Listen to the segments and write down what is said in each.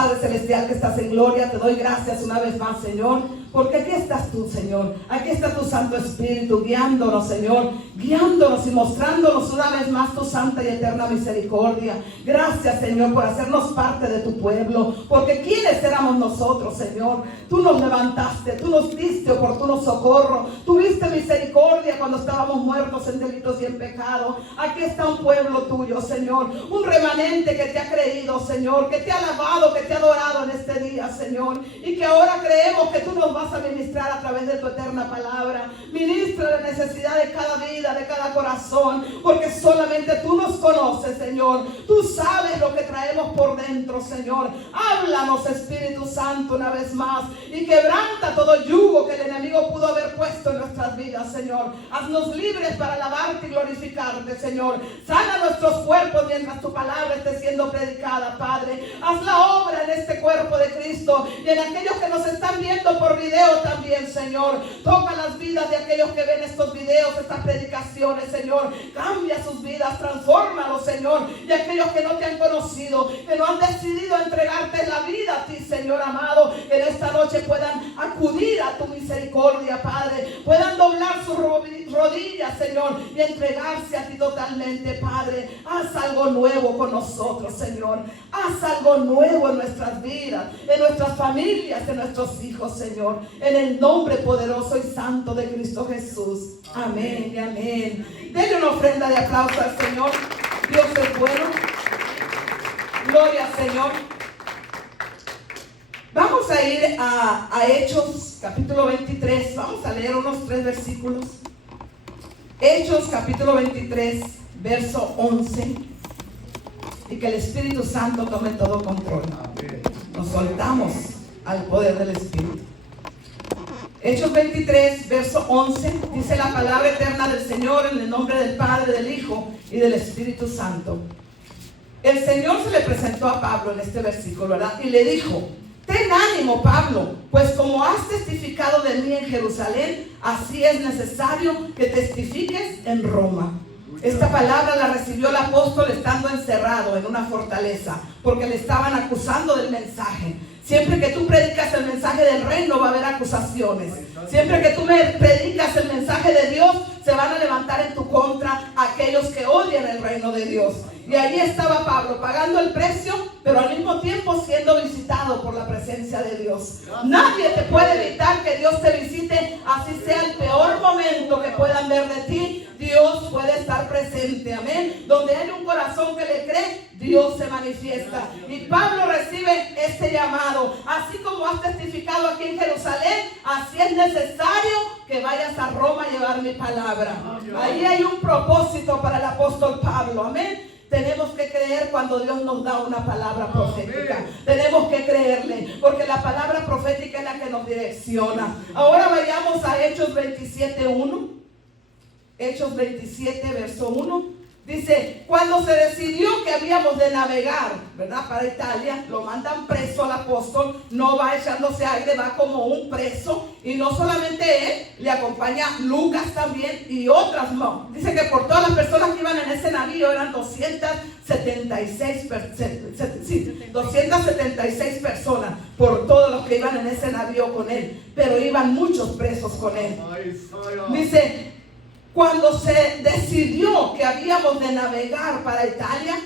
Padre Celestial que estás en gloria, te doy gracias una vez más, Señor, porque aquí estás tú, Señor. Aquí está tu Santo Espíritu guiándonos, Señor, guiándonos y mostrándonos una vez más tu santa y eterna misericordia. Gracias, Señor, por hacernos parte de tu pueblo, porque ¿quiénes éramos nosotros, Señor? Tú nos levantaste, tú nos diste oportuno socorro, tuviste misericordia cuando estábamos muertos en delitos y en pecado. Aquí está un pueblo tuyo, Señor, un remanente que te ha creído, Señor, que te ha alabado, que te ha adorado en este día, Señor, y que ahora creemos que tú nos vas a ministrar a través de tu eterna palabra. Ministra la necesidad de cada vida, de cada corazón, porque solamente tú nos conoces, Señor. Tú sabes lo que traemos por dentro, Señor. Háblanos, Espíritu Santo, una vez más, y quebranta todo yugo que el enemigo pudo haber puesto en nuestras vidas, Señor. Haznos libres para alabarte y glorificarte, Señor. Sana nuestros cuerpos mientras tu palabra esté siendo predicada, Padre. Haz la obra en este cuerpo de Cristo y en aquellos que nos están viendo por video también, Señor. Toca las vidas de aquellos que ven estos videos, estas predicaciones, Señor. Cambia sus vidas, transfórmalos, Señor. Y aquellos que no te han conocido, que no han decidido entregarte la vida a ti, Señor amado, que en esta noche puedan acudir a tu misericordia, Padre. Puedan doblar sus rodillas, Señor, y entregarse a ti totalmente, Padre. Haz algo nuevo con nosotros, Señor. Haz algo nuevo en nuestras vidas, en nuestras familias, en nuestros hijos, Señor. En el nombre poderoso y santo de Cristo Jesús. Amén y amén. Denle una ofrenda de aplauso al Señor. Dios es bueno. Gloria al Señor. Vamos a ir a Hechos capítulo 23. Vamos a leer unos 3 versículos. Hechos capítulo 23, verso 11. Y que el Espíritu Santo tome todo control. Nos soltamos al poder del Espíritu. Hechos 23, verso 11. Dice la palabra eterna del Señor en el nombre del Padre, del Hijo y del Espíritu Santo. El Señor se le presentó a Pablo en este versículo, ¿verdad? Y le dijo: ten ánimo, Pablo, pues como has testificado de mí en Jerusalén, así es necesario que testifiques en Roma. Esta palabra la recibió el apóstol estando encerrado en una fortaleza, porque le estaban acusando del mensaje. Siempre que tú predicas el mensaje del reino va a haber acusaciones. Siempre que tú predicas el mensaje de Dios, se van a levantar en tu contra aquellos que odian el reino de Dios. Y allí estaba Pablo pagando el precio, pero al mismo tiempo siendo visitado por la presencia de Dios. Nadie te puede evitar que Dios te visite, así sea el peor momento que puedan ver de ti. Dios puede estar presente, amén. Donde hay un corazón que le cree, Dios se manifiesta. Y Pablo recibe este llamado. Así como has testificado aquí en Jerusalén, así es necesario que vayas a Roma a llevar mi palabra. Ahí hay un propósito para el apóstol Pablo, amén. Tenemos que creer cuando Dios nos da una palabra profética. Tenemos que creerle, porque la palabra profética es la que nos direcciona. Ahora vayamos a Hechos 27:1. Hechos 27, verso 1. Dice: cuando se decidió que habíamos de navegar, ¿verdad?, para Italia, lo mandan preso al apóstol. No va echándose aire, va como un preso. Y no solamente él, le acompaña Lucas también y otras no. Dice que por todas las personas que iban en ese navío eran 276 personas, por todos los que iban en ese navío con él. Pero iban muchos presos con él. Dice: cuando se decidió que habíamos de navegar para Italia,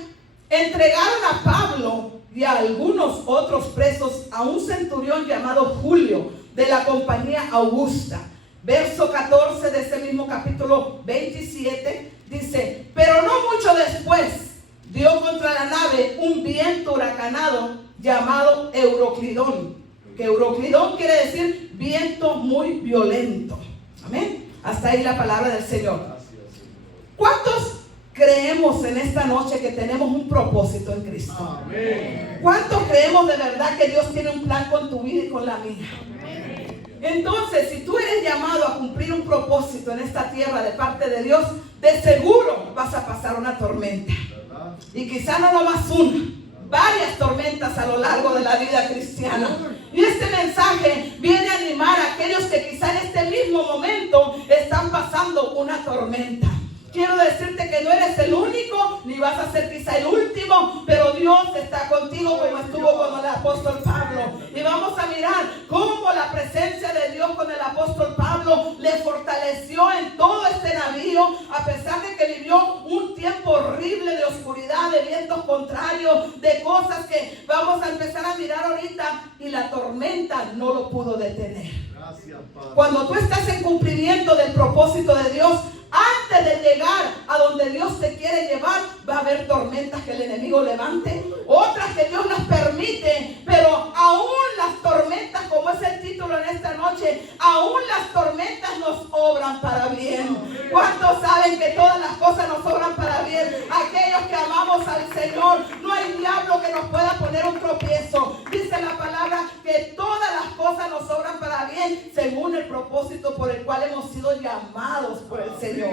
entregaron a Pablo y a algunos otros presos a un centurión llamado Julio, de la compañía Augusta. Verso 14 de ese mismo capítulo 27 dice: pero no mucho después dio contra la nave un viento huracanado llamado Euroclidón. Que Euroclidón quiere decir viento muy violento. Amén. Hasta ahí la palabra del Señor. ¿Cuántos creemos en esta noche que tenemos un propósito en Cristo? Amén. ¿Cuántos creemos de verdad que Dios tiene un plan con tu vida y con la mía? Amén. Entonces, si tú eres llamado a cumplir un propósito en esta tierra de parte de Dios, de seguro vas a pasar una tormenta. Y quizá no nomás una, varias tormentas a lo largo de la vida cristiana. Y este mensaje viene a animar a aquellos que quizá en este mismo momento están pasando una tormenta. Quiero decirte que no eres el único, ni vas a ser quizá el último, pero Dios está contigo como estuvo con el apóstol Pablo. Y vamos a mirar cómo la presencia de Dios con el apóstol Pablo le fortaleció en todo este navío, a pesar de que vivió un tiempo horrible de oscuridad, de vientos contrarios, de cosas que vamos a empezar a mirar ahorita, y la tormenta no lo pudo detener. Gracias, Padre. Cuando tú estás en cumplimiento del propósito de Dios, antes de llegar a donde Dios te quiere llevar, va a haber tormentas que el enemigo levante, otras que Dios las permite, pero aún las tormentas, como es el título en esta noche, aún las tormentas nos obran para bien. ¿Cuántos saben que todas las cosas nos obran para bien? Aquellos que amamos al Señor, no hay diablo que nos pueda poner un tropiezo. Dice la palabra que todas las cosas nos obran para bien, según el propósito por el cual hemos sido llamados por el Señor.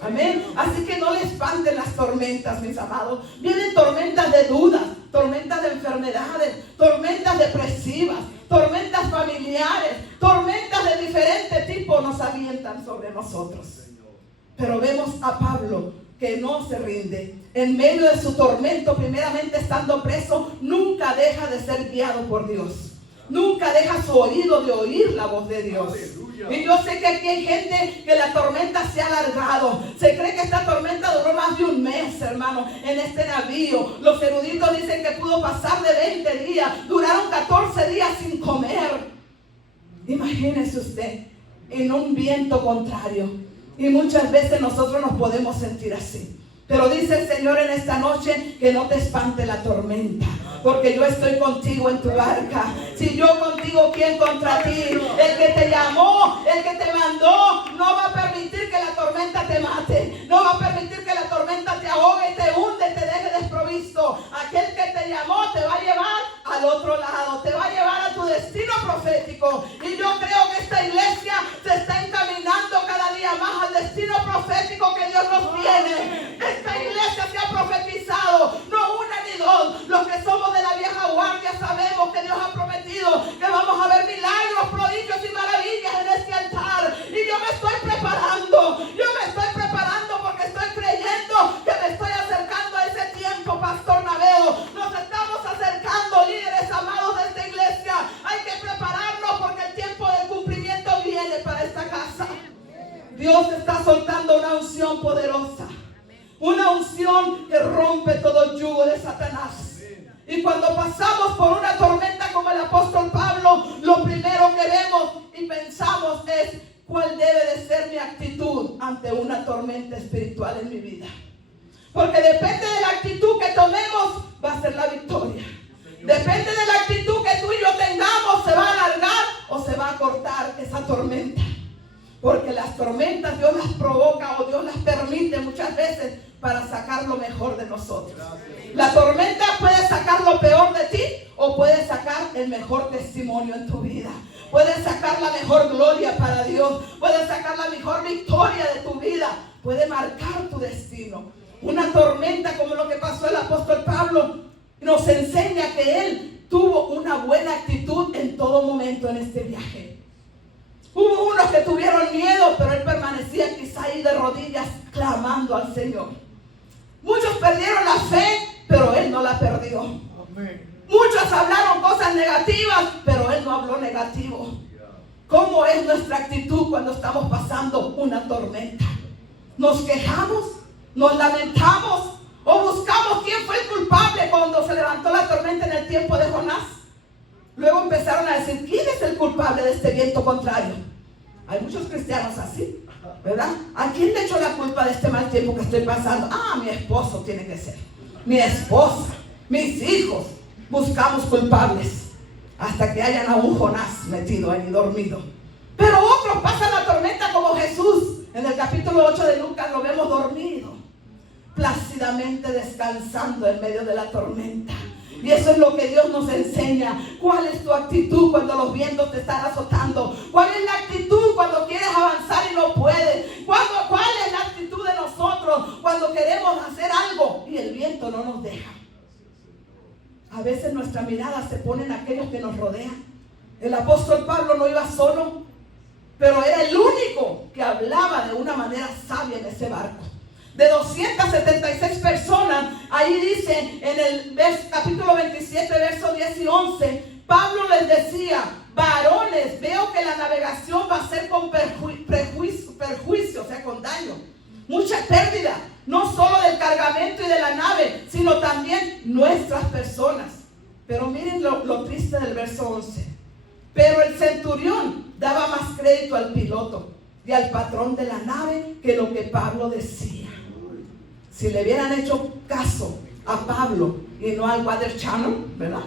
Amén. Así que no le espanten las tormentas, mis amados. Vienen tormentas de dudas, tormentas de enfermedades, tormentas depresivas, tormentas familiares, tormentas de diferente tipo nos avientan sobre nosotros. Pero vemos a Pablo que no se rinde. En medio de su tormento, primeramente estando preso, nunca deja de ser guiado por Dios. Nunca deja su oído de oír la voz de Dios. Aleluya. Y yo sé que aquí hay gente que la tormenta se ha alargado. Se cree que esta tormenta duró más de un mes, hermano, en este navío. Los eruditos dicen que pudo pasar de 20 días. Duraron 14 días sin comer. Imagínese usted, en un viento contrario. Y muchas veces nosotros nos podemos sentir así. Pero dice el Señor en esta noche que no te espante la tormenta, porque yo estoy contigo en tu barca. Si yo contigo, ¿quién contra ti? El que te llamó, el que te mandó, no va a permitir que la tormenta te mate. No va a permitir que la tormenta te ahogue, te hunde, te deje desprovisto. Aquel que te llamó te va a llevar al otro lado, te va a llevar a tu destino profético. Y yo creo que esta iglesia se está encaminando cada día más al destino profético que Dios nos tiene. Esta iglesia se ha profetizado, no una ni dos. Los que somos de la vieja guardia sabemos que Dios ha prometido que vamos a ver milagros, prodigios y maravillas en este altar. Y yo me estoy preparando porque estoy creyendo que me estoy acercando a ese tiempo, Pastor Naveo. Nos estamos acercando, líderes amados de esta iglesia. Hay que prepararnos porque el tiempo del cumplimiento viene para esta casa. Dios está soltando una unción poderosa. Una unción que rompe todo el yugo de Satanás. Y cuando pasamos por una tormenta como el apóstol Pablo, lo primero que vemos y pensamos es: ¿cuál debe de ser mi actitud ante una tormenta espiritual en mi vida? Porque depende de la actitud que tomemos, va a ser la victoria. Depende de la actitud que tú y yo tengamos, se va a alargar o se va a cortar esa tormenta. Porque las tormentas Dios las provoca o Dios las permite muchas veces para sacar lo mejor de nosotros. La tormenta puede sacar lo peor de ti o puede sacar el mejor testimonio en tu vida. Puede sacar la mejor gloria para Dios. Puede sacar la mejor victoria de tu vida. Puede marcar tu destino. Una tormenta como lo que pasó el apóstol Pablo nos enseña que él tuvo una buena actitud en todo momento en este viaje. Hubo unos que tuvieron miedo, pero él permanecía quizá ahí de rodillas clamando al Señor. Muchos perdieron la fe, pero él no la perdió. Amén. Muchos hablaron cosas negativas, pero él no habló negativo. ¿Cómo es nuestra actitud cuando estamos pasando una tormenta? ¿Nos quejamos? ¿Nos lamentamos? ¿O buscamos quién fue el culpable cuando se levantó la tormenta en el tiempo de Jonás? Luego empezaron a decir: ¿quién es el culpable de este viento contrario? Hay muchos cristianos así, ¿verdad? ¿A quién le echó la culpa de este mal tiempo que estoy pasando? Ah, mi esposo tiene que ser, mi esposa, mis hijos. Buscamos culpables hasta que hayan a un Jonás metido ahí dormido. Pero otros pasan la tormenta como Jesús. En el capítulo 8 de Lucas lo vemos dormido, plácidamente descansando en medio de la tormenta. Y eso es lo que Dios nos enseña. ¿Cuál es tu actitud cuando los vientos te están azotando? ¿Cuál es la actitud cuando quieres avanzar y no puedes? ¿Cuál es la actitud de nosotros cuando queremos hacer algo y el viento no nos deja? A veces nuestra mirada se pone en aquellos que nos rodean. El apóstol Pablo no iba solo, pero era el único que hablaba de una manera sabia en ese barco. de 276 personas. Ahí dice en el capítulo 27, versos 10 y 11, Pablo les decía: varones, veo que la navegación va a ser con perjuicio, o sea, con daño, mucha pérdida, no solo del cargamento y de la nave, sino también nuestras personas. Pero miren lo triste del verso 11. Pero el centurión daba más crédito al piloto y al patrón de la nave que lo que Pablo decía. Si le hubieran hecho caso a Pablo y no al Weather Channel, ¿verdad?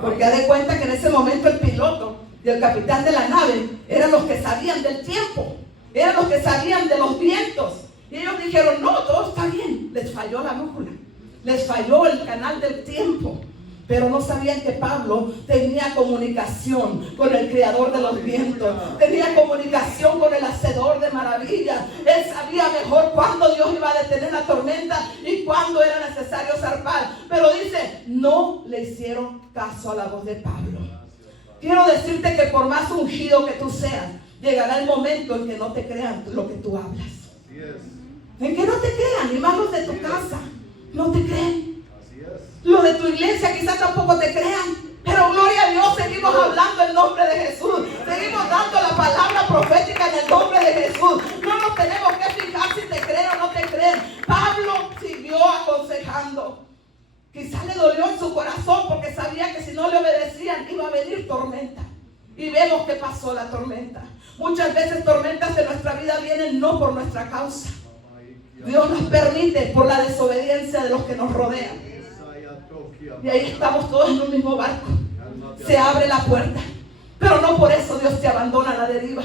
Porque haz de cuenta que en ese momento el piloto y el capitán de la nave eran los que sabían del tiempo, eran los que sabían de los vientos. Y ellos dijeron: no, todo está bien. Les falló la brújula, les falló el canal del tiempo. Pero no sabían que Pablo tenía comunicación con el creador de los vientos, tenía comunicación con el hacedor de maravillas. Él sabía mejor cuándo Dios iba a detener la tormenta y cuándo era necesario zarpar. Pero dice, no le hicieron caso a la voz de Pablo. Quiero decirte que por más ungido que tú seas, llegará el momento en que no te crean lo que tú hablas. En que no te crean, ni más los de tu casa, no te creen. Los de tu iglesia quizás tampoco te crean, pero gloria a Dios, seguimos hablando el nombre de Jesús, seguimos dando la palabra profética en el nombre de Jesús. No nos tenemos que fijar si te creen o no te creen. Pablo siguió aconsejando. Quizás le dolió en su corazón porque sabía que si no le obedecían iba a venir tormenta. Y vemos que pasó la tormenta. Muchas veces tormentas de nuestra vida vienen no por nuestra causa. Dios nos permite por la desobediencia de los que nos rodean. Y ahí estamos todos en un mismo barco. Se abre la puerta, pero no por eso Dios te abandona a la deriva.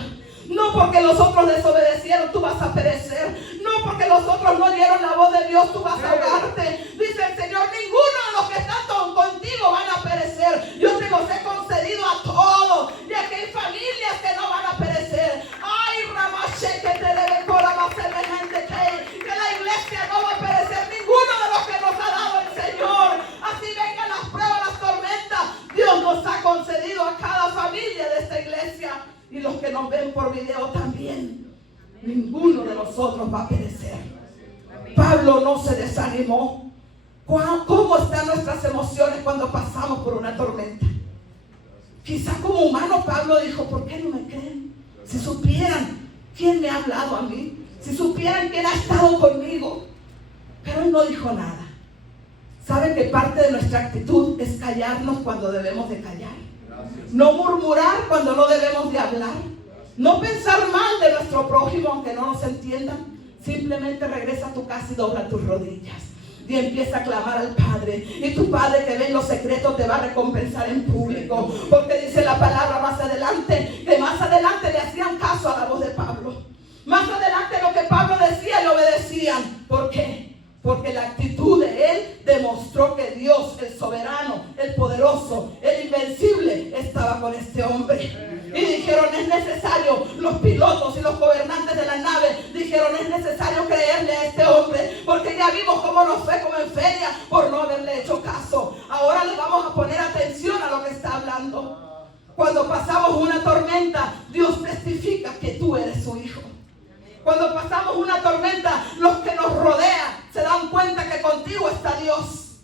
No porque los otros desobedecieron, tú vas a perecer. No porque los otros no oyeron la voz de Dios, tú vas a ahogarte. Dice el Señor: ninguno de los que están contigo van a perecer. Yo te los he concedido a todos. Y aquí hay familias que no van a perecer. Ay, Ramache, que te debe cora más semejante que la iglesia no va a perecer. Ninguno de los que nos ha dado el Señor. Así vengan las pruebas, las tormentas. Dios nos ha concedido a cada familia de esta iglesia. Y los que nos ven por video también. Ninguno de nosotros va a perecer. Pablo no se desanimó. ¿Cómo están nuestras emociones cuando pasamos por una tormenta? Quizá como humano Pablo dijo: ¿por qué no me creen? Si supieran quién me ha hablado a mí, si supieran quién ha estado conmigo. Pero él no dijo nada. ¿Saben que parte de nuestra actitud es callarnos cuando debemos de callar? No murmurar cuando no debemos de hablar. No pensar mal de nuestro prójimo aunque no nos entiendan. Simplemente regresa a tu casa y dobla tus rodillas y empieza a clamar al Padre. Y tu Padre que ve en lo secreto te va a recompensar en público. Porque dice la palabra más adelante, que más adelante le hacían caso a la voz de Pablo. Más adelante lo que Pablo decía le obedecían. ¿Por qué? Porque la actitud de él demostró que Dios, el soberano, el poderoso, el invencible, estaba con este hombre. Y dijeron: es necesario, los pilotos y los gobernantes de la nave dijeron: es necesario creerle a este hombre, porque ya vimos cómo nos fue como en feria por no haberle hecho caso. Ahora le vamos a poner atención a lo que está hablando. Cuando pasamos una tormenta, Dios testifica que tú eres su hijo. Cuando pasamos una tormenta, los que nos rodean se dan cuenta que contigo está Dios,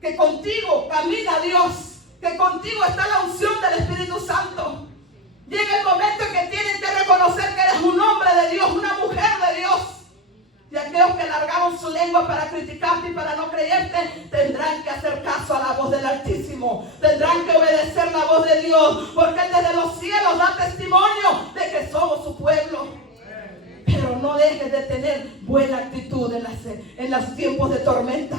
que contigo camina Dios, que contigo está la unción del Espíritu Santo. Llega el momento en que tienen que reconocer que eres un hombre de Dios, una mujer de Dios. Y aquellos que largaron su lengua para criticarte y para no creerte, tendrán que hacer caso a la voz del Altísimo. Tendrán que obedecer la voz de Dios, porque Él desde los cielos da testimonio de que somos su pueblo. Pero no dejes de tener buena actitud en los tiempos de tormenta.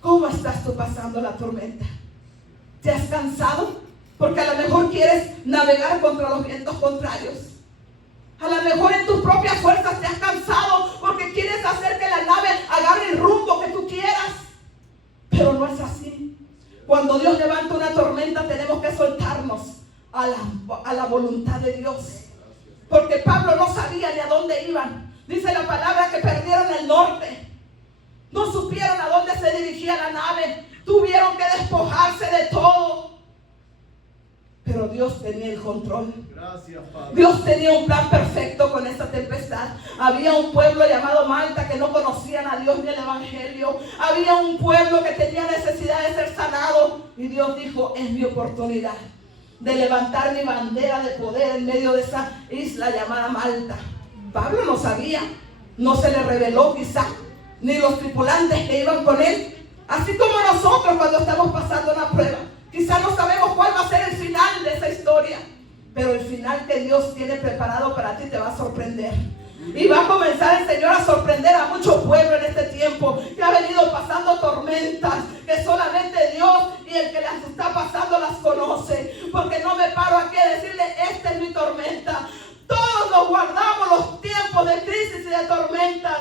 ¿Cómo estás tú pasando la tormenta? ¿Te has cansado? Porque a lo mejor quieres navegar contra los vientos contrarios. A lo mejor en tus propias fuerzas te has cansado porque quieres hacer que la nave agarre el rumbo que tú quieras. Pero no es así. Cuando Dios levanta una tormenta, tenemos que soltarnos a la voluntad de Dios. Porque Pablo no sabía ni a dónde iban. Dice la palabra que perdieron el norte. No supieron a dónde se dirigía la nave. Tuvieron que despojarse de todo. Pero Dios Dios tenía el control. Gracias, Padre. Dios tenía un plan perfecto con esta tempestad. Había un pueblo llamado Malta que no conocían a Dios ni el Evangelio. Había un pueblo que tenía necesidad de ser sanado. Y Dios dijo, es mi oportunidad de levantar mi bandera de poder en medio de esa isla llamada Malta. Pablo no sabía, no se le reveló quizá, ni los tripulantes que iban con él. Así como nosotros cuando estamos pasando una prueba, quizá no sabemos cuál va a ser el final de esa historia, pero el final que Dios tiene preparado para ti te va a sorprender. Y va a comenzar el Señor a sorprender a mucho pueblo en este tiempo que ha venido pasando tormentas que solamente Dios y el que las está pasando las conoce. Porque no me paro aquí a decirle, esta es mi tormenta. Todos nos guardamos los tiempos de crisis y de tormentas.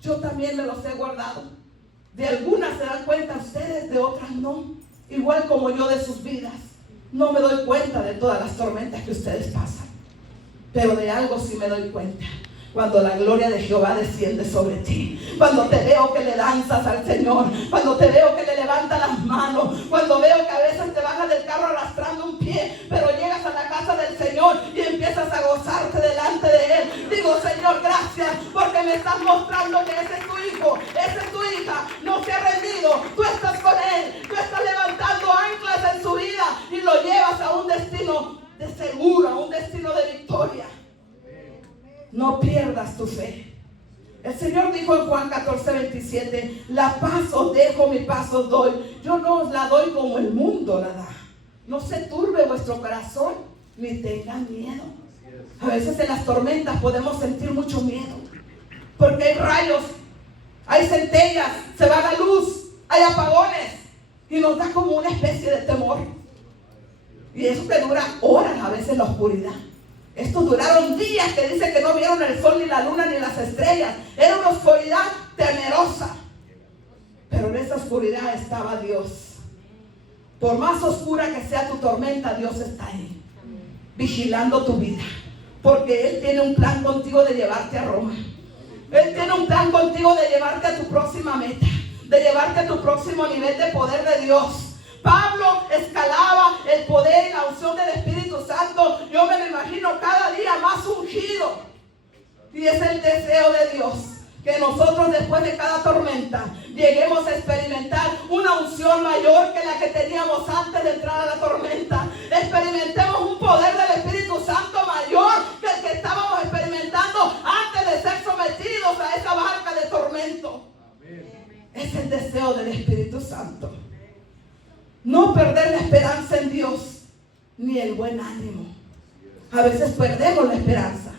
Yo también me los he guardado. De algunas se dan cuenta ustedes, de otras no. Igual como yo de sus vidas. No me doy cuenta de todas las tormentas que ustedes pasan. Pero de algo sí me doy cuenta. Cuando la gloria de Jehová desciende sobre ti. Cuando te veo que le danzas al Señor. Cuando te veo que le levantas las manos. Cuando veo que a veces te bajas del carro arrastrando un pie, pero llegas a la casa del Señor y empiezas a gozarte delante de Él. Digo, Señor, gracias porque me estás mostrando que ese es tu hijo, esa es tu hija. No se ha rendido. Tú estás con Él. Tú estás levantando anclas en su vida y lo llevas a un destino de seguro, a un destino de victoria. No pierdas tu fe. El Señor dijo en Juan 14:27, la paz os dejo, mi paz os doy. Yo no os la doy como el mundo la da. No se turbe vuestro corazón, ni tengan miedo. A veces en las tormentas podemos sentir mucho miedo, porque hay rayos, hay centellas, se va la luz, hay apagones, y nos da como una especie de temor. Y eso que dura horas a veces en la oscuridad. Estos duraron días que dice que no vieron el sol, ni la luna, ni las estrellas. Era una oscuridad temerosa. Pero en esa oscuridad estaba Dios. Por más oscura que sea tu tormenta, Dios está ahí, vigilando tu vida. Porque Él tiene un plan contigo de llevarte a Roma. Él tiene un plan contigo de llevarte a tu próxima meta, de llevarte a tu próximo nivel de poder de Dios. Pablo escalaba el poder y la unción del Espíritu Santo. Yo me lo imagino cada día más ungido. Y es el deseo de Dios que nosotros después de cada tormenta lleguemos a experimentar una unción mayor que la que teníamos antes de entrar a la tormenta. Experimentemos un poder del Espíritu Santo mayor que el que estábamos experimentando antes de ser sometidos a esa barca de tormento. Es el deseo del Espíritu Santo. No perder la esperanza en Dios, ni el buen ánimo. A veces perdemos la esperanza.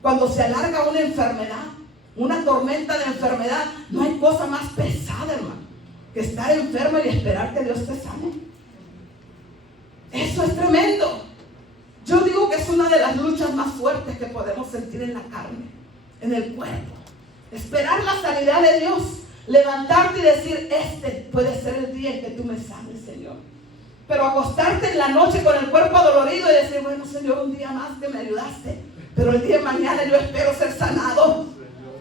Cuando se alarga una enfermedad, una tormenta de enfermedad, no hay cosa más pesada, hermano, que estar enfermo y esperar que Dios te sane. Eso es tremendo. Yo digo que es una de las luchas más fuertes que podemos sentir en la carne, en el cuerpo. Esperar la sanidad de Dios. Levantarte y decir, este puede ser el día en que tú me sanes, Señor. Pero acostarte en la noche con el cuerpo dolorido y decir, bueno, Señor, un día más que me ayudaste, pero el día de mañana yo espero ser sanado.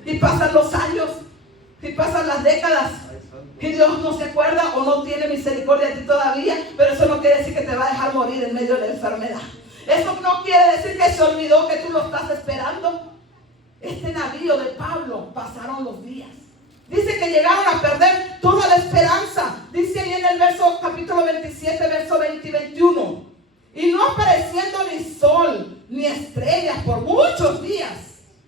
Y pasan los años, y pasan las décadas, y Dios no se acuerda o no tiene misericordia de ti todavía, pero eso no quiere decir que te va a dejar morir en medio de la enfermedad. Eso no quiere decir que se olvidó que tú lo estás esperando. Este navío de Pablo, pasaron los días. Dice que llegaron a perder toda la esperanza. Dice ahí en el verso, capítulo 27, verso 20 y 21. Y no apareciendo ni sol, ni estrellas por muchos días,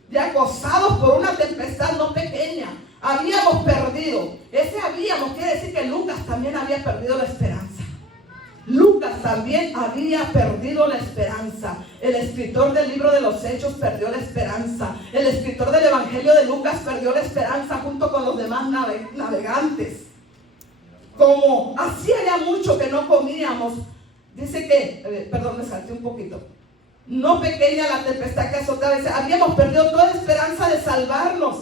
y acosados por una tempestad no pequeña, habíamos perdido. Ese habíamos quiere decir que Lucas también había perdido la esperanza. Lucas también había perdido la esperanza. El escritor del libro de los Hechos perdió la esperanza. El escritor del Evangelio de Lucas perdió la esperanza junto con los demás navegantes. Como hacía ya mucho que no comíamos. Dice que, perdón, me salté un poquito. No pequeña la tempestad que azotaba. Dice, habíamos perdido toda esperanza de salvarnos.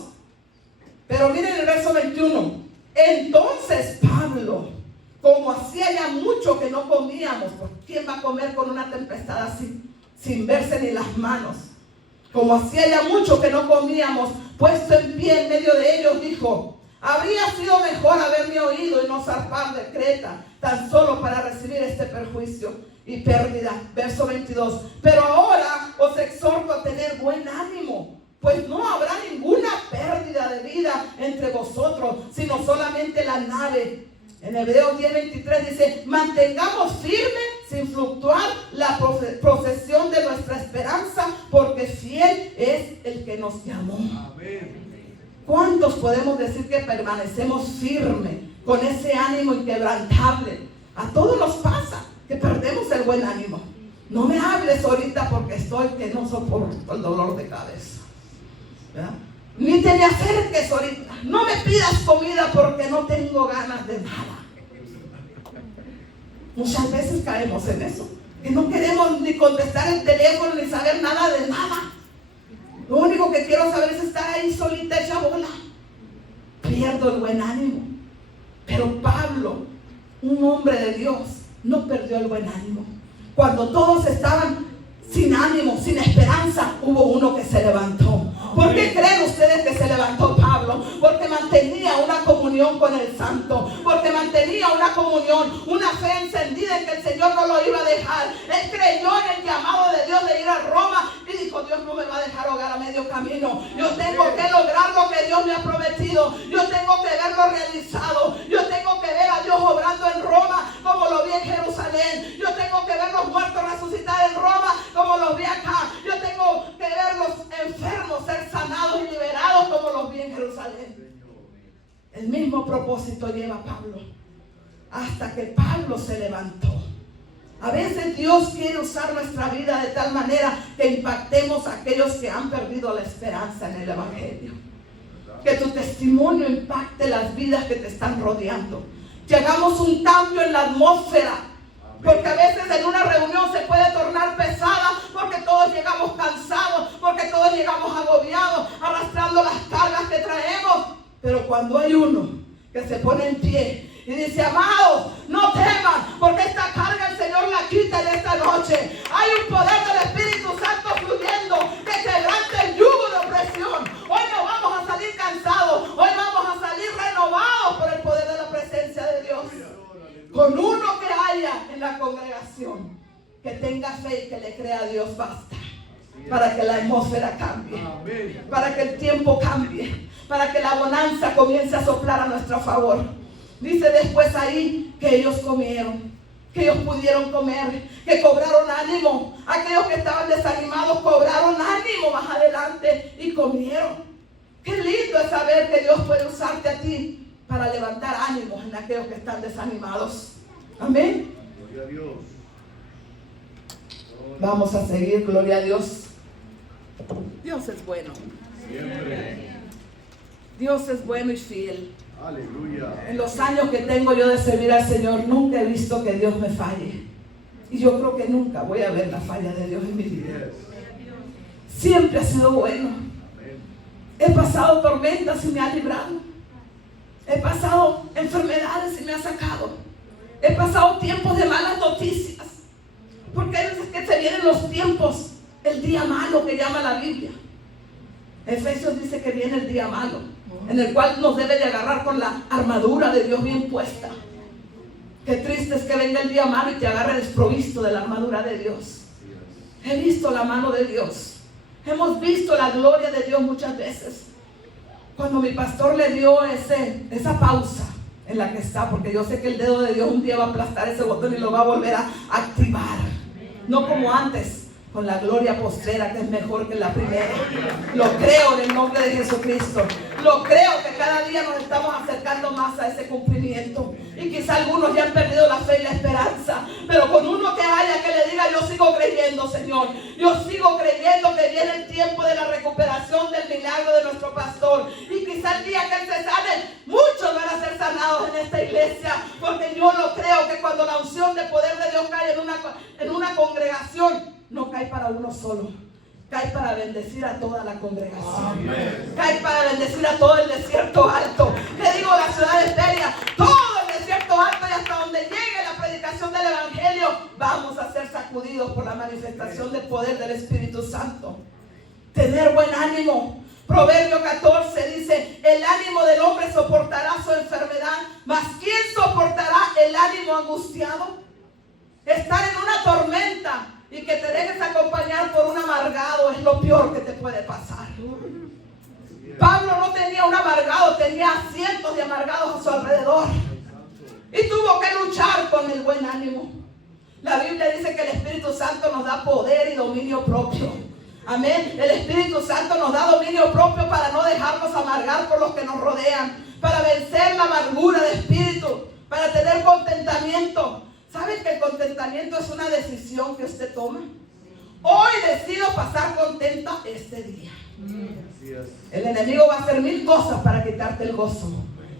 Pero miren el verso 21. Entonces Pablo, como hacía ya mucho que no comíamos, pues ¿quién va a comer con una tempestad así, sin verse ni las manos? Como hacía ya mucho que no comíamos, puesto en pie en medio de ellos, dijo, habría sido mejor haberme oído y no zarpar de Creta tan solo para recibir este perjuicio y pérdida. Verso 22. Pero ahora os exhorto a tener buen ánimo, pues no habrá ninguna pérdida de vida entre vosotros, sino solamente la nave. En Hebreos 10:23 dice: mantengamos firme sin fluctuar la procesión de nuestra esperanza, porque fiel es el que nos llamó. Amén. ¿Cuántos podemos decir que permanecemos firmes con ese ánimo inquebrantable? A todos nos pasa que perdemos el buen ánimo. No me hables ahorita porque estoy que no soporto el dolor de cabeza, ¿verdad? Ni te me acerques ahorita. No me pidas comida porque no tengo ganas de nada. Muchas veces caemos en eso, que no queremos ni contestar el teléfono ni saber nada de nada. Lo único que quiero saber es estar ahí solita hecha bola. Pierdo el buen ánimo. Pero Pablo, un hombre de Dios, no perdió el buen ánimo. Cuando todos estaban sin ánimo, sin esperanza, hubo uno que se levantó. ¿Por qué creen ustedes que se levantó Pablo? Porque mantenía una comunión con el Santo, porque mantenía una comunión, una fe encendida en que el Señor no lo iba a dejar. Él creyó en el llamado de Dios de ir a Roma y dijo: Dios no me va a dejar ahogar a medio camino. Yo tengo que lograr lo que Dios me ha prometido. Yo tengo que verlo realizado. Yo tengo que ver a Dios obrando en Roma como lo vi en Jerusalén. Yo tengo que ver los muertos resucitar en Roma como los vi acá. Yo tengo que ver los enfermos ser sanados y liberados como los vi en Jerusalén. El mismo propósito lleva Pablo, hasta que Pablo se levantó. A veces Dios quiere usar nuestra vida de tal manera que impactemos a aquellos que han perdido la esperanza en el Evangelio. Que tu testimonio impacte las vidas que te están rodeando. Que hagamos un cambio en la atmósfera. Porque a veces en una reunión se puede tornar pesada, porque todos llegamos cansados, porque todos llegamos agobiados, arrastrando las cargas que traemos. Pero cuando hay uno que se pone en pie y dice: amados, no teman, porque esta carga el Señor la quita en esta noche. Hay un poder del Espíritu Santo fluyendo que quebrante el yugo de opresión. Hoy no vamos a salir cansados, hoy vamos a salir renovados por el poder de la presencia de Dios. Con uno que haya en la congregación que tenga fe y que le crea a Dios, basta para que la atmósfera cambie, para que el tiempo cambie, para que la bonanza comience a soplar a nuestro favor. Dice después ahí que ellos comieron, que ellos pudieron comer, que cobraron ánimo. Aquellos que estaban desanimados cobraron ánimo más adelante y comieron. Qué lindo es saber que Dios puede usarte a ti para levantar ánimos en aquellos que están desanimados. Amén. Gloria a Dios. Vamos a seguir, gloria a Dios. Dios es bueno. Siempre. Dios es bueno y fiel. Aleluya. En los años que tengo yo de servir al Señor, nunca he visto que Dios me falle. Y yo creo que nunca voy a ver la falla de Dios en mi vida. Siempre ha sido bueno. He pasado tormentas y me ha librado. He pasado enfermedades y me ha sacado. He pasado tiempos de malas noticias. Porque hay veces que se vienen los tiempos, el día malo que llama la Biblia. Efesios dice que viene el día malo, en el cual nos debe de agarrar con la armadura de Dios bien puesta. Qué triste es que venga el día malo y te agarre desprovisto de la armadura de Dios. He visto la mano de Dios. Hemos visto la gloria de Dios muchas veces. Cuando mi pastor le dio esa pausa en la que está, porque yo sé que el dedo de Dios un día va a aplastar ese botón y lo va a volver a activar. No como antes, con la gloria postrera que es mejor que la primera. Lo creo en el nombre de Jesucristo. Lo creo que cada día nos estamos acercando más a ese cumplimiento. Y quizá algunos ya han perdido la fe y la esperanza. Pero con uno que haya que le diga: yo sigo creyendo, Señor. Yo sigo creyendo que viene el tiempo de la recuperación del milagro de nuestro pastor. Y quizá el día que él se sane, muchos van a ser sanados en esta iglesia. Porque yo lo creo que cuando la unción de poder de Dios cae en una congregación, no cae para uno solo, cae para bendecir a toda la congregación. Amén. Cae para bendecir a todo el desierto alto. Le digo, la ciudad de Esteria, todo el desierto alto, y hasta donde llegue la predicación del Evangelio, vamos a ser sacudidos por la manifestación del poder del Espíritu Santo. Tener buen ánimo. Proverbio 14 dice, el ánimo del hombre soportará su enfermedad, mas ¿quién soportará el ánimo angustiado? Estar en una tormenta y que te dejes acompañar por un amargado es lo peor que te puede pasar. Pablo no tenía un amargado, tenía cientos de amargados a su alrededor. Y tuvo que luchar con el buen ánimo. La Biblia dice que el Espíritu Santo nos da poder y dominio propio. Amén. El Espíritu Santo nos da dominio propio para no dejarnos amargar por los que nos rodean, para vencer la amargura de espíritu, para tener contentamiento. ¿Saben que el contentamiento es una decisión que usted toma? Hoy decido pasar contenta este día. El enemigo va a hacer 1000 cosas para quitarte el gozo,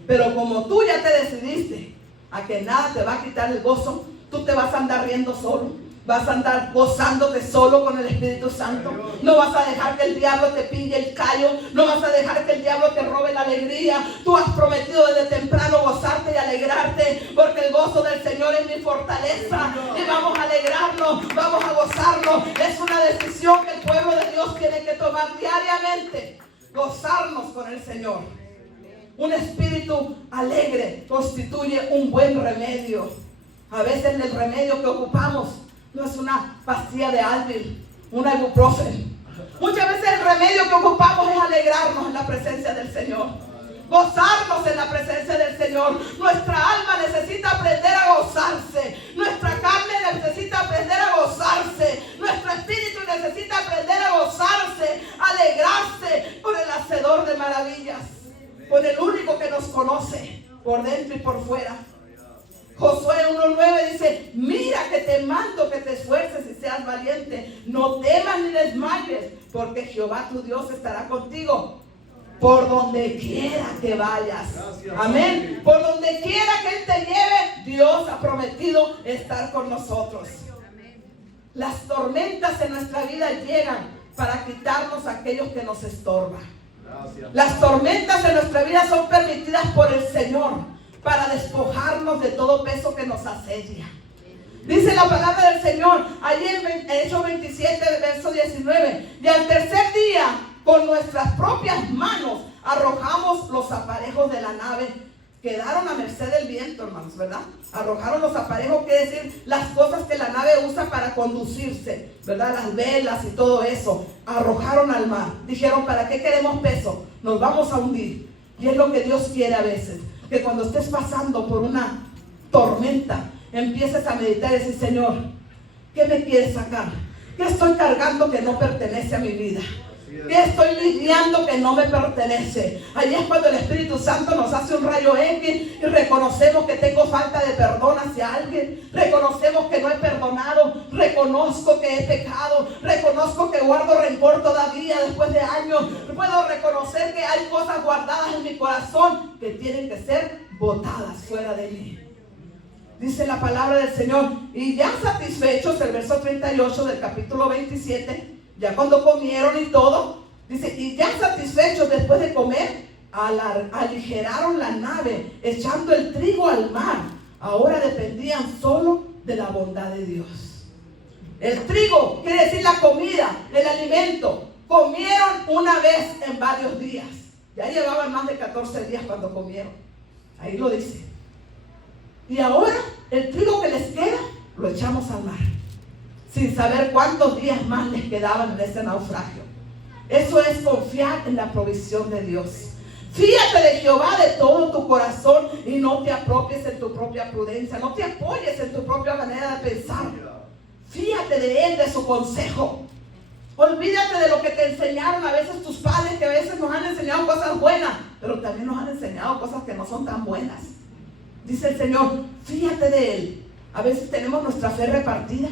pero como tú ya te decidiste a que nada te va a quitar el gozo, tú te vas a andar riendo solo, vas a andar gozándote solo con el Espíritu Santo. No vas a dejar que el diablo te pinche el callo, no vas a dejar que el diablo te robe la alegría. Tú has prometido desde temprano gozarte y alegrarte, porque el gozo del Señor es mi fortaleza, y vamos a alegrarnos, vamos a gozarnos. Es una decisión que el pueblo de Dios tiene que tomar diariamente, gozarnos con el Señor. Un espíritu alegre constituye un buen remedio. A veces el remedio que ocupamos no es una pastilla de Advil, una ibuprofen. Muchas veces el remedio que ocupamos es alegrarnos en la presencia del Señor, gozarnos en la presencia del Señor. Nuestra alma necesita aprender a gozarse, nuestra carne necesita aprender a gozarse, nuestro espíritu necesita aprender a gozarse, alegrarse con el hacedor de maravillas, con el único que nos conoce por dentro y por fuera. Josué 1:9 dice, mira que te mando que te esfuerces y seas valiente, no temas ni desmayes, porque Jehová tu Dios estará contigo por donde quiera que vayas. Amén. Por donde quiera que Él te lleve, Dios ha prometido estar con nosotros. Las tormentas en nuestra vida llegan para quitarnos a aquellos que nos estorban. Las tormentas en nuestra vida son permitidas por el Señor para despojarnos de todo peso que nos asedia. Dice la palabra del Señor allí en Hechos 27, verso 19, y al tercer día con nuestras propias manos arrojamos los aparejos de la nave. Quedaron a merced del viento, hermanos, ¿verdad? Arrojaron los aparejos, quiere decir las cosas que la nave usa para conducirse, ¿verdad? Las velas y todo eso. Arrojaron al mar. Dijeron, ¿para qué queremos peso? Nos vamos a hundir. Y es lo que Dios quiere a veces, que cuando estés pasando por una tormenta, empieces a meditar y decir, Señor, ¿qué me quieres sacar? ¿Qué estoy cargando que no pertenece a mi vida? ¿Qué estoy lidiando que no me pertenece? Allí es cuando el Espíritu Santo nos hace un rayo X y reconocemos que tengo falta de perdón hacia alguien. Reconocemos que no he perdonado. Reconozco que he pecado. Reconozco que guardo rencor todavía después de años. Puedo reconocer que hay cosas guardadas en mi corazón que tienen que ser botadas fuera de mí. Dice la palabra del Señor, y ya satisfechos, el verso 38 del capítulo 27, ya cuando comieron y todo, dice, y ya satisfechos después de comer, aligeraron la nave, echando el trigo al mar. Ahora dependían solo de la bondad de Dios. El trigo quiere decir la comida, el alimento. Comieron una vez en varios días. Ya llevaban más de 14 días cuando comieron. Ahí lo dice. Y ahora el trigo que les queda lo echamos al mar, sin saber cuántos días más les quedaban en ese naufragio. Eso es confiar en la provisión de Dios. Fíjate de Jehová de todo tu corazón y no te apropies en tu propia prudencia, no te apoyes en tu propia manera de pensar. Fíjate de Él, de su consejo. Olvídate de lo que te enseñaron a veces tus padres, que a veces nos han enseñado cosas buenas, pero también nos han enseñado cosas que no son tan buenas. Dice el Señor, fíjate de Él. A veces tenemos nuestra fe repartida.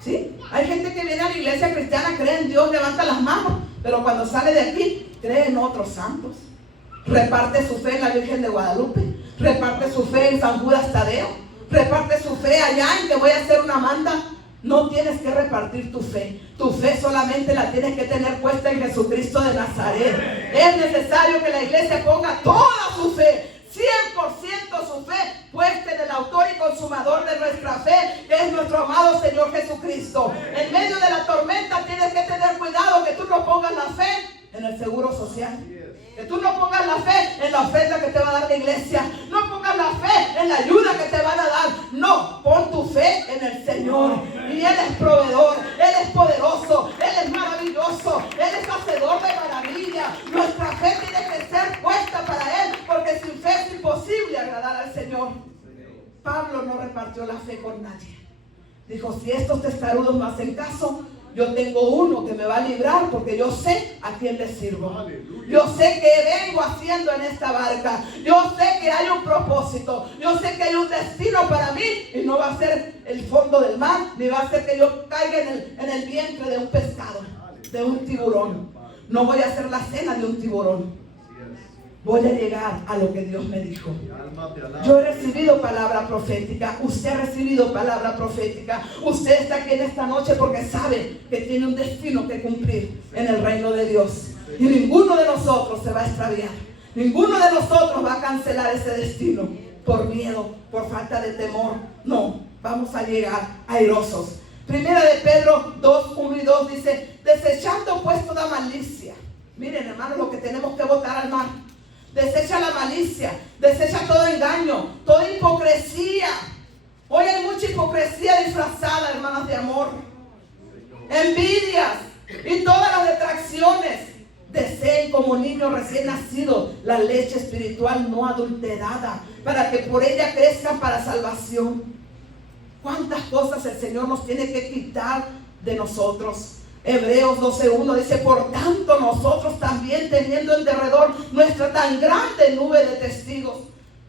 ¿Sí? Hay gente que viene a la iglesia cristiana, cree en Dios, levanta las manos, pero cuando sale de aquí, cree en otros santos. Reparte su fe en la Virgen de Guadalupe, reparte su fe en San Judas Tadeo, reparte su fe allá en que voy a hacer una manda. No tienes que repartir tu fe. Tu fe solamente la tienes que tener puesta en Jesucristo de Nazaret. Es necesario que la iglesia ponga toda su fe, 100% su fe, puesta en el autor y consumador de nuestra fe, que es nuestro amado Señor Jesucristo. En medio de la tormenta tienes que tener cuidado que tú no pongas la fe en el el seguro social. Que tú no pongas la fe en la oferta que te va a dar la iglesia. No pongas la fe en la ayuda que te van a dar. No, pon tu fe en el Señor. Y Él es proveedor, Él es poderoso, Él es maravilloso, Él es hacedor de maravillas. Nuestra fe tiene que ser puesta para Él, porque sin fe es imposible agradar al Señor. Pablo no repartió la fe con nadie. Dijo, si estos testarudos me hacen caso, yo tengo uno que me va a librar, porque yo sé a quién le sirvo. Yo sé que vengo haciendo en esta barca. Yo sé que hay un propósito. Yo sé que hay un destino para mí. Y no va a ser el fondo del mar, ni va a ser que yo caiga en el vientre de un pescado, de un tiburón. No voy a hacer la cena de un tiburón. Voy a llegar a lo que Dios me dijo. Yo he recibido palabra profética. Usted ha recibido palabra profética. Usted está aquí en esta noche porque sabe que tiene un destino que cumplir en el reino de Dios. Y ninguno de nosotros se va a extraviar. Ninguno de nosotros va a cancelar ese destino por miedo, por falta de temor. No, vamos a llegar airosos. Primera de Pedro 2, 1 y 2 dice, desechando pues toda malicia. Miren, hermanos, lo que tenemos que botar al mar. Desecha la malicia, desecha todo engaño, toda hipocresía. Hoy hay mucha hipocresía disfrazada, hermanas de amor. Envidias y todas las detracciones. Deseen como niños recién nacidos la leche espiritual no adulterada, para que por ella crezcan para salvación. ¿Cuántas cosas el Señor nos tiene que quitar de nosotros? Hebreos 12:1 dice, por tanto nosotros también, teniendo en derredor nuestra tan grande nube de testigos.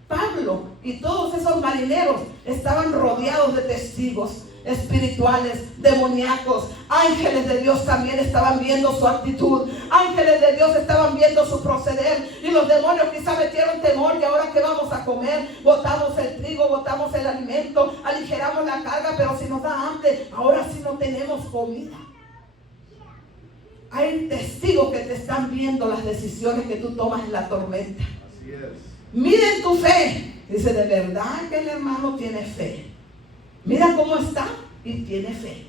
Pablo y todos esos marineros estaban rodeados de testigos espirituales, demoníacos. Ángeles de Dios también estaban viendo su actitud. Ángeles de Dios estaban viendo su proceder. Y los demonios quizá metieron temor. ¿Y ahora qué vamos a comer? Botamos el trigo, botamos el alimento, aligeramos la carga, pero si nos da hambre, ahora sí no tenemos comida. Hay testigos que te están viendo las decisiones que tú tomas en la tormenta. Así es. Miren tu fe. Dice, de verdad que el hermano tiene fe. Mira cómo está y tiene fe.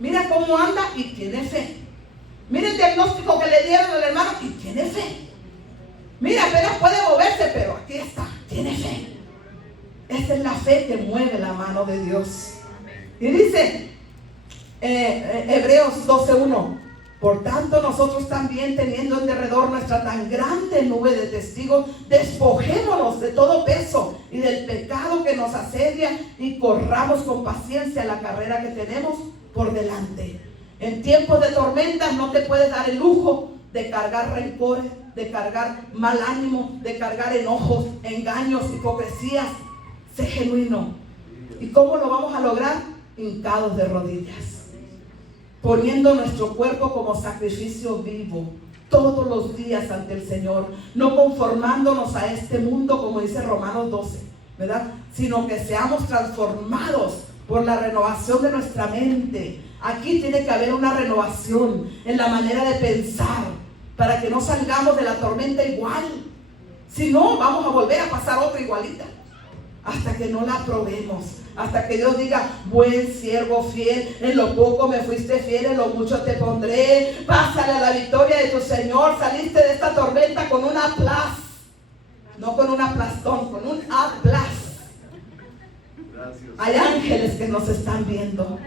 Mira cómo anda y tiene fe. Mira el diagnóstico que le dieron al hermano y tiene fe. Mira, apenas puede moverse, pero aquí está, tiene fe. Esa es la fe que mueve la mano de Dios. Y dice Hebreos 12:1, por tanto nosotros también, teniendo en derredor nuestra tan grande nube de testigos, despojémonos de todo peso y del pecado que nos asedia y corramos con paciencia la carrera que tenemos por delante. En tiempos de tormentas no te puedes dar el lujo de cargar rencores, de cargar mal ánimo, de cargar enojos, engaños, hipocresías. Sé genuino. ¿Y cómo lo vamos a lograr? Hincados de rodillas, poniendo nuestro cuerpo como sacrificio vivo todos los días ante el Señor, no conformándonos a este mundo, como dice Romanos 12, ¿verdad? Sino que seamos transformados por la renovación de nuestra mente. Aquí tiene que haber una renovación en la manera de pensar, para que no salgamos de la tormenta igual. Si no, vamos a volver a pasar otra igualita, hasta que no la aprobemos. Hasta que Dios diga, buen siervo fiel, en lo poco me fuiste fiel, en lo mucho te pondré. Pásale a la victoria de tu Señor. Saliste de esta tormenta con un aplaz, no con un aplastón, con un aplaz. Hay ángeles que nos están viendo,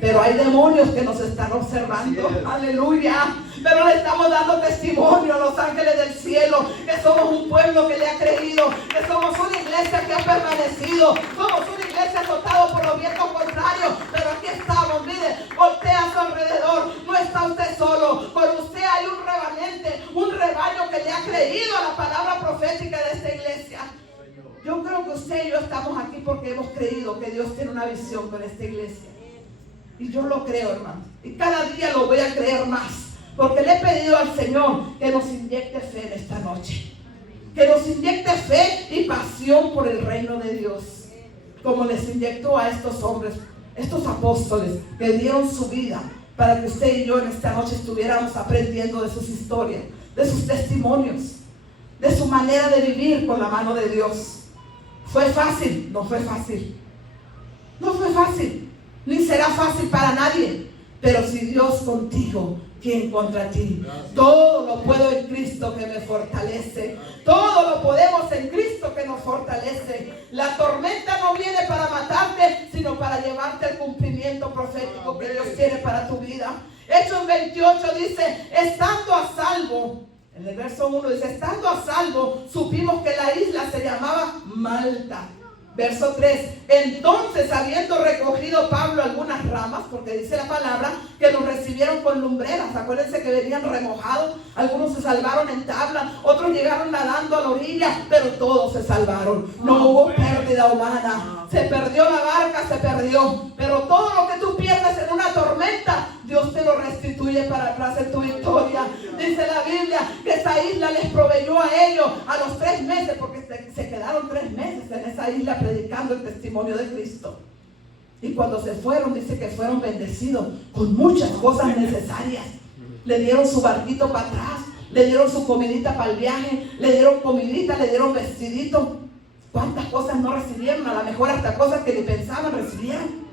pero hay demonios que nos están observando. Aleluya. Pero le estamos dando testimonio a los ángeles del cielo que somos un pueblo que le ha creído, que somos una iglesia que ha permanecido, somos una iglesia azotada por los vientos contrarios, pero aquí estamos. Mire, voltea a su alrededor, no está usted solo, con usted hay un remanente, un rebaño que le ha creído a la palabra profética de esta iglesia. Yo creo que usted y yo estamos aquí porque hemos creído que Dios tiene una visión con esta iglesia. Y yo lo creo, hermano. Y cada día lo voy a creer más. Porque le he pedido al Señor que nos inyecte fe en esta noche. Que nos inyecte fe y pasión por el reino de Dios. Como les inyectó a estos hombres, estos apóstoles que dieron su vida para que usted y yo en esta noche estuviéramos aprendiendo de sus historias, de sus testimonios, de su manera de vivir con la mano de Dios. ¿Fue fácil? No fue fácil. No fue fácil. Ni será fácil para nadie. Pero si Dios contigo, ¿quién contra ti? Todo lo puedo en Cristo que me fortalece. Todo lo podemos en Cristo que nos fortalece. La tormenta no viene para matarte, sino para llevarte al cumplimiento profético que Dios tiene para tu vida. Hechos 28 dice, estando a salvo. En el verso 1 dice, estando a salvo, supimos que la isla se llamaba Malta. Verso 3, entonces habiendo recogido Pablo algunas ramas, porque dice la palabra que los recibieron con lumbreras, acuérdense que venían remojados, algunos se salvaron en tabla, otros llegaron nadando a la orilla, pero todos se salvaron, no hubo pérdida humana, se perdió la barca, se perdió, pero todo lo que tú pierdes en una tormenta, Dios te lo restituye para atrás en tu victoria. Dice la Biblia que esa isla les proveyó a ellos a los 3 meses, porque se quedaron 3 meses en esa isla predicando el testimonio de Cristo. Y cuando se fueron, dice que fueron bendecidos con muchas cosas necesarias. Le dieron su barquito para atrás, le dieron su comidita para el viaje, le dieron comidita, le dieron vestidito. ¿Cuántas cosas no recibieron? A lo mejor hasta cosas que ni pensaban recibieron.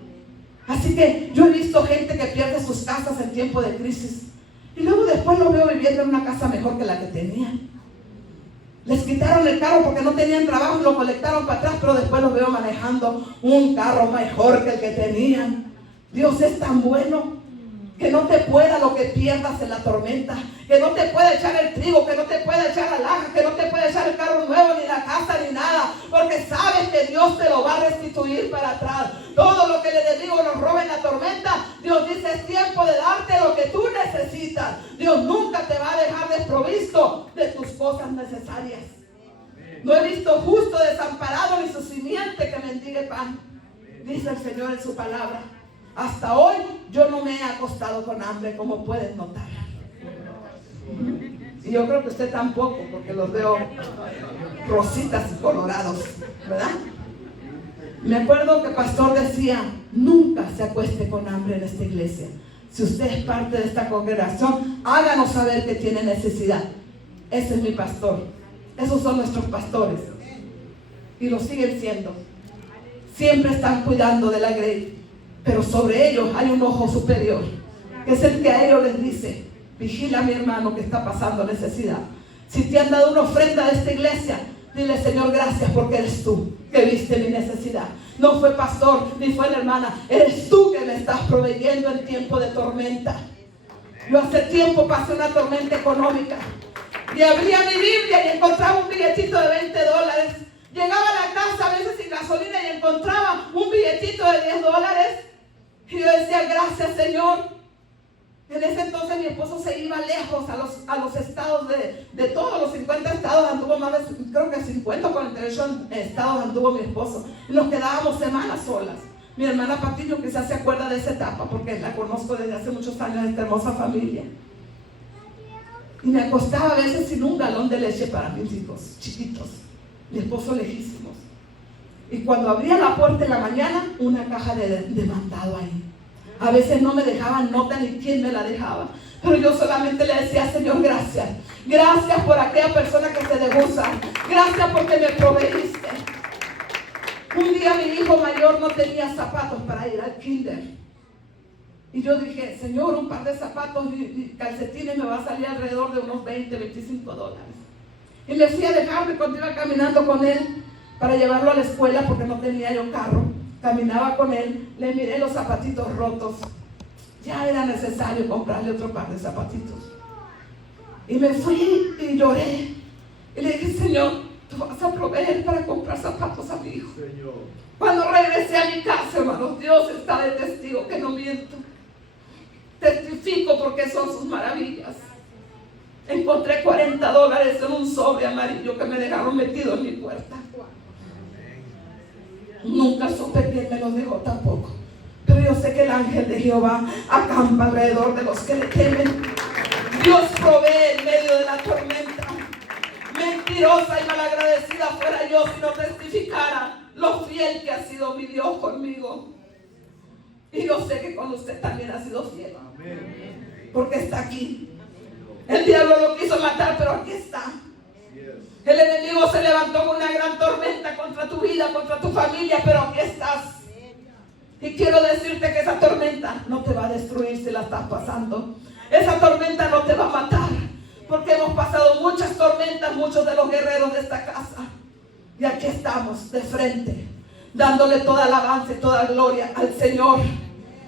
Así que yo he visto gente que pierde sus casas en tiempo de crisis y luego después los veo viviendo en una casa mejor que la que tenían. Les quitaron el carro porque no tenían trabajo y lo colectaron para atrás, pero después los veo manejando un carro mejor que el que tenían. Dios es tan bueno que no te pueda lo que pierdas en la tormenta, que no te puede echar el trigo, que no te puede echar la laja, que no te puede echar el carro nuevo, ni la casa, ni nada, porque sabes que Dios te lo va a restituir para atrás. Todo lo que el enemigo nos roba en la tormenta, Dios dice, es tiempo de darte lo que tú necesitas. Dios nunca te va a dejar desprovisto de tus cosas necesarias. No he visto justo desamparado ni su simiente que mendigue pan, dice el Señor en su palabra. Hasta hoy yo no me he acostado con hambre, como puedes notar. Y yo creo que usted tampoco, porque los veo rositas y colorados, ¿verdad? Me acuerdo que el pastor decía, nunca se acueste con hambre en esta iglesia. Si usted es parte de esta congregación, háganos saber que tiene necesidad. Ese es mi pastor. Esos son nuestros pastores. Y lo siguen siendo. Siempre están cuidando de la grey. Pero sobre ellos hay un ojo superior, que es el que a ellos les dice, vigila a mi hermano que está pasando necesidad. Si te han dado una ofrenda de esta iglesia, dile, Señor, gracias porque eres tú que viste mi necesidad. No fue pastor, ni fue la hermana, eres tú que me estás proveyendo en tiempo de tormenta. Yo hace tiempo pasé una tormenta económica y abría mi Biblia y encontraba un billetito de $20. Llegaba a la casa a veces sin gasolina y encontraba un billetito de $10. Y yo decía, gracias, Señor. En ese entonces mi esposo se iba lejos a los estados de todos los 50 estados. Anduvo más de, creo que 50 o 48 estados anduvo mi esposo. Y nos quedábamos semanas solas. Mi hermana Patiño quizás se acuerda de esa etapa, porque la conozco desde hace muchos años, esta hermosa familia. Y me acostaba a veces sin un galón de leche para mis hijos chiquitos. Mi esposo lejísimos. Y cuando abría la puerta en la mañana, una caja de mandado ahí. A veces no me dejaban nota ni quién me la dejaba. Pero yo solamente le decía, Señor, gracias. Gracias por aquella persona que se degusta. Gracias porque me proveíste. Un día mi hijo mayor no tenía zapatos para ir al kinder. Y yo dije, Señor, un par de zapatos y calcetines me va a salir alrededor de unos $20, $25. Y me fui a dejarlo y cuando iba caminando con él para llevarlo a la escuela porque no tenía yo carro, caminaba con él, le miré los zapatitos rotos. Ya era necesario comprarle otro par de zapatitos. Y me fui y lloré. Y le dije, Señor, tú vas a proveer para comprar zapatos a mi hijo. Señor. Cuando regresé a mi casa, hermanos, Dios está de testigo que no miento. Testifico porque son sus maravillas. Encontré $40 en un sobre amarillo que me dejaron metido en mi puerta. Nunca supe quién me los dejó tampoco. Pero yo sé que el ángel de Jehová acampa alrededor de los que le temen. Dios provee en medio de la tormenta. Mentirosa y malagradecida fuera yo si no testificara lo fiel que ha sido mi Dios conmigo. Y yo sé que con usted también ha sido fiel. Porque está aquí. El diablo lo quiso matar, pero aquí está. El enemigo se levantó con una gran tormenta contra tu vida, contra tu familia, pero aquí estás. Y quiero decirte que esa tormenta tormenta no te va a destruir si la estás pasando. Esa tormenta no te va a matar, porque hemos pasado muchas tormentas, muchos de los guerreros de esta casa. Y aquí estamos de frente, dándole toda alabanza y toda gloria al Señor,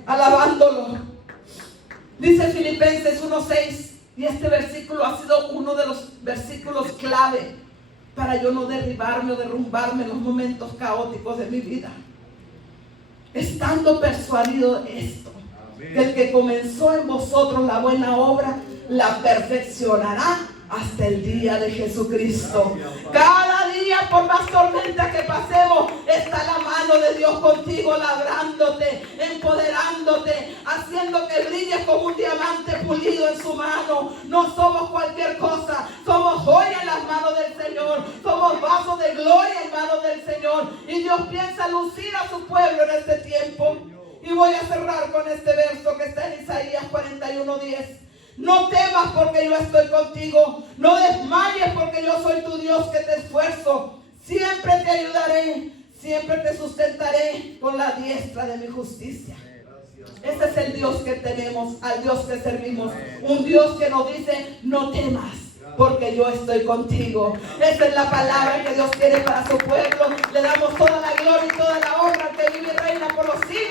alabándolo. Dice Filipenses 1:6, y este versículo ha sido uno de los versículos clave para yo no derribarme o derrumbarme en los momentos caóticos de mi vida. Estando persuadido de esto, que el que comenzó en vosotros la buena obra, la perfeccionará hasta el día de Jesucristo. Cada día, por más tormenta que pasemos, está la mano de Dios contigo, labrándote, empoderándote, haciendo que brilles como un diamante pulido en su mano. No somos cualquier cosa, somos joya en las manos del Señor, somos vasos de gloria en manos del Señor, y Dios piensa lucir a su pueblo en este tiempo. Y voy a cerrar con este verso que está en Isaías 41:10. No temas porque yo estoy contigo, no desmayes porque yo soy tu Dios que te esfuerzo. Siempre te ayudaré, siempre te sustentaré con la diestra de mi justicia. Este es el Dios que tenemos, al Dios que servimos. Un Dios que nos dice, no temas porque yo estoy contigo. Esta es la palabra que Dios quiere para su pueblo. Le damos toda la gloria y toda la honra que vive y reina por los siglos.